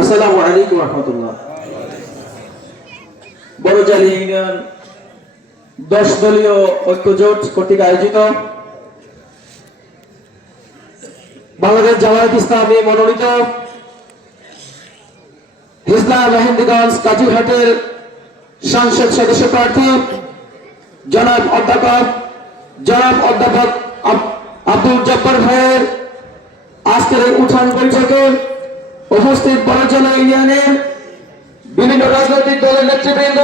আসসালামু আলাইকুম রহমতুল্লাহ। বড়জালি ইউনিয়ন 10 দলীয় ঐক্যজোট কর্তৃক আয়োজিত বাংলাদেশ জামায়াত ইসলামী মনোনীত হিজলা মেহেন্দিগঞ্জ কাজীরহাটের সংসদ সদস্য প্রার্থী জনাব অধ্যাপক আব্দুল জব্বার ভাইয়ের আজকের উঠান বৈঠকে উপস্থিত বড়জালি ইউনিয়নের বিভিন্ন রাজনৈতিক দলের নেতৃবৃন্দ,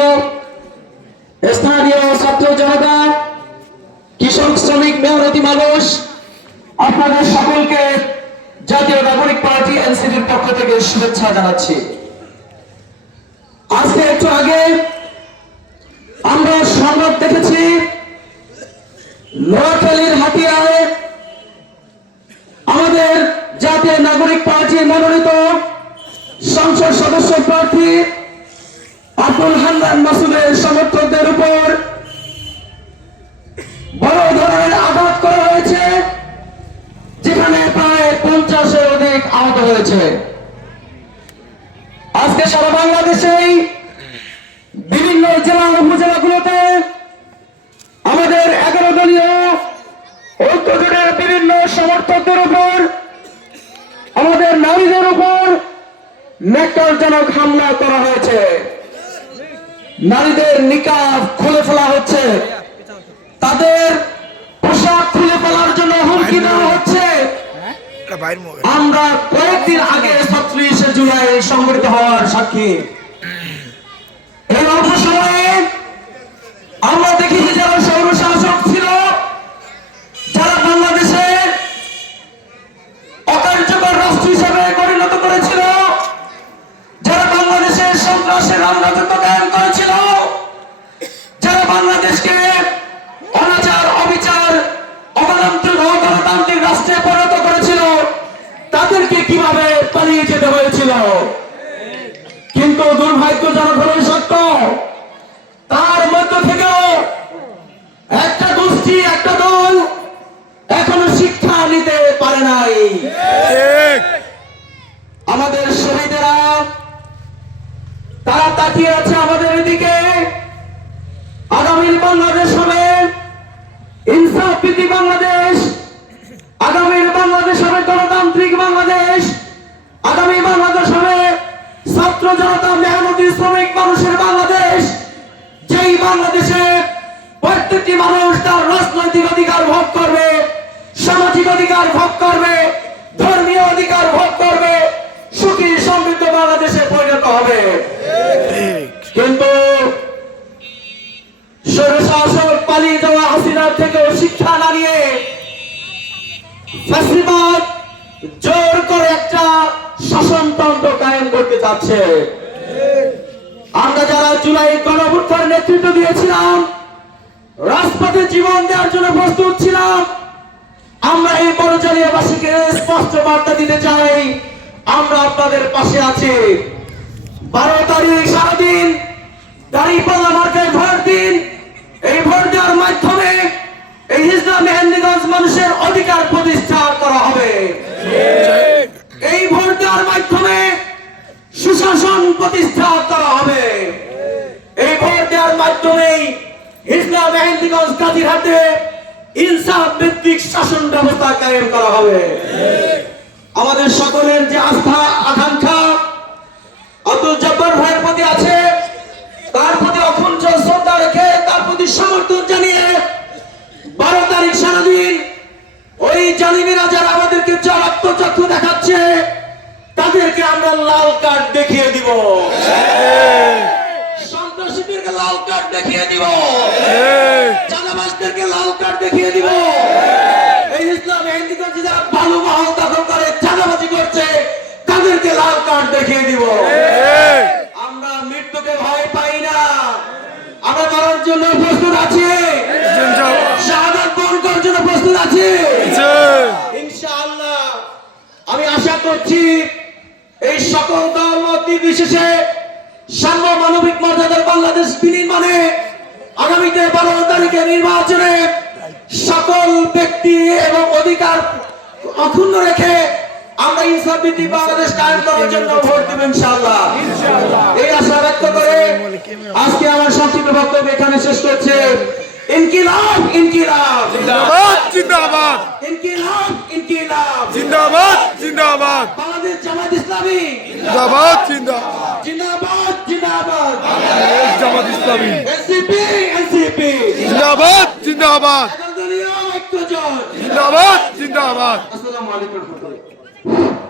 স্থানীয় ছাত্র জনতা, কৃষক, শ্রমিক, মেহনতি মানুষ, আপনাদের সকলকে জাতীয় নাগরিক পার্টি এনসিপির পক্ষ থেকে শুভেচ্ছা জানাচ্ছি। আজকে একটু আগে আমরা সংবাদ দেখেছি নোয়াখালীর হাতিয়ায় আমাদের জাতীয় নাগরিক পার্টি মনোনীত সংসদ সদস্য প্রার্থী আব্দুল হান্নান মাসুদের সমর্থকদের উপর বড় ধরনের আঘাত করা হয়েছে, যেখানে প্রায় 50-এর অধিক আহত হয়েছে। আজকে সারা বাংলাদেশেই বিভিন্ন জেলা উপজেলাগুলোতে আমাদের 11 দলীয় ঐক্যজোটের বিভিন্ন সমর্থকদের উপর, আমাদের নারীদের উপর ন্যাক্কারজনক হামলা করা হয়েছে। নারীদের নিকাব খুলে ফেলা হচ্ছে, তাদের পোশাক খুলে ফেলার জন্য হুমকি দেওয়া হচ্ছে। আমরা কয়েকদিন আগে 37শে জুলাই সংঘটিত হওয়ার সাক্ষী। এই অল্প সময়ে আমরা দেখেছি যারা স্বৈরশাসক ছিল, যারা বাংলাদেশে অকার্যকর রাষ্ট্র হিসেবে পরিণত করেছিল, যারা বাংলাদেশের সন্ত্রাসের রাজত্ব কায়েম করেছিল, যারা বাংলাদেশকে অনাচার, অবিচার, অগণতান্ত্রিক রাষ্ট্রে পরিণত করেছিল, তাদেরকে কিভাবে পালিয়ে যেতে হয়েছিল। কিন্তু দুর্ভাগ্যজনক হলো সত্য, তার মধ্য থেকেও একটা গোষ্ঠী, একটা দল এখনো শিক্ষা নিতে পারে নাই। আমাদের শহীদেরা তারা তাকিয়ে আছে আমাদের দিকে। আগামীর বাংলাদেশ হবে ইনসাফ ভিত্তিক বাংলাদেশ, আগামীর বাংলাদেশ হবে গণতান্ত্রিক বাংলাদেশ, আগামী বাংলাদেশ হবে ছাত্র জনতা, মেহনতি, শ্রমিক মানুষের বাংলাদেশ, যেই বাংলাদেশে প্রত্যেকটি মানুষ তার রাজনৈতিক অধিকার ভোগ করবে, সামাজিক অধিকার ভোগ করবে, ধর্মীয় অধিকার ভোগ করবে, সুখী সমৃদ্ধ বাংলাদেশে পরিণত হবে। কিন্তু স্বৈরশাসক পালিয়ে যাওয়া হাসিনার থেকেও শিক্ষা না নিয়ে ফ্যাসিবাদ জোর করে একটা শাসনতন্ত্র কায়েম করতে চাচ্ছে। আমরা যারা জুলাই গণঅভ্যুত্থান নেতৃত্ব দিয়েছিলাম, রাজপথে জীবন দেওয়ার জন্য প্রস্তুত ছিলাম, আমরা এই বড়জালিয়াবাসীকে স্পষ্ট বার্তা দিতে চাই, আমরা আপনাদের পাশে আছি। 12 তারিখ সারাদিন দাঁড়িপাল্লা মার্কায় ভোট দিন। এই ভোট দেওয়ার মাধ্যমে এই হিজলা মেহেন্দিগঞ্জ মানুষের অধিকার প্রতিষ্ঠা করা হবে। এই ভোট দেওয়ার মাধ্যমে সুশাসন প্রতিষ্ঠা করা হবে। এই ভোট দেওয়ার মাধ্যমেই হিজলা মেহেন্দিগঞ্জ কাজীরহাটে ইনসাফ ভিত্তিক শাসন ব্যবস্থা কায়েম করা হবে। আমাদের সকলের যে আস্থা, আকাঙ্ক্ষা আব্দুল জব্বার ভাইয়ের প্রতি আছে, তার প্রতি অকুণ্ঠ শ্রদ্ধা রেখে, তার প্রতি সমর্থন জানিয়ে 12 তারিখ সারাদিন ওই জালিমেরা যারা আমাদেরকে রক্তচক্ষু দেখাচ্ছে, তাদেরকে আমরা লাল কার্ড দেখিয়ে দিব, সন্ত্রাসীদেরকে লাল কার্ড দেখিয়ে দিব, চাঁদাবাজদেরকে লাল কার্ড দেখিয়ে দিব। এই ইসলাম মেহেন্দিগঞ্জে যারা বালু মহল দখল করে চাঁদাবাজি করছে, তাদেরকে লাল কার্ড দেখিয়ে দিব। আমরা মৃত্যুকে ভয় পাই না, আমরা মরার জন্য প্রস্তুত আছি, শাহাদাত বরণ করার জন্য প্রস্তুত আছি ইনশাআল্লাহ। আমি আশা করছি এই সকল দল মত নির্বিশেষে সাম্য, মানবিক মর্যাদার বাংলাদেশ বিনির্মাণে আগামীতে 12 তারিখে নির্বাচনে সকল ব্যক্তি এবং অধিকার অক্ষুণ্ণ রেখে আমরা ইনসাফ ভিত্তিক বাংলাদেশ কায়েম করার জন্য ভোট দেব ইনশাআল্লাহ। এই আশা ব্যক্ত করে আজকে আমার সংক্ষিপ্ত বক্তব্য এখানে শেষ করছে। ইনকিলাব ইনকিলাব জিন্দাবাদ জিন্দাবাদ ইনকিলাব ইনকিলাব জিন্দাবাদ জিন্দাবাদ বাংলাদেশ জামাত ইসলামী জিন্দাবাদ জিন্দাবাদ জিন্দাবাদ জিন্দাবাদ বাংলাদেশ জামাত ইসলামী এনসিপি এনসিপি জিন্দাবাদ জিন্দাবাদ একদলীয় ঐক্যজোট। জিন্দাবাদ জিন্দাবাদ আসসালামু আলাইকুম ওয়া রাহমাতুল্লাহ।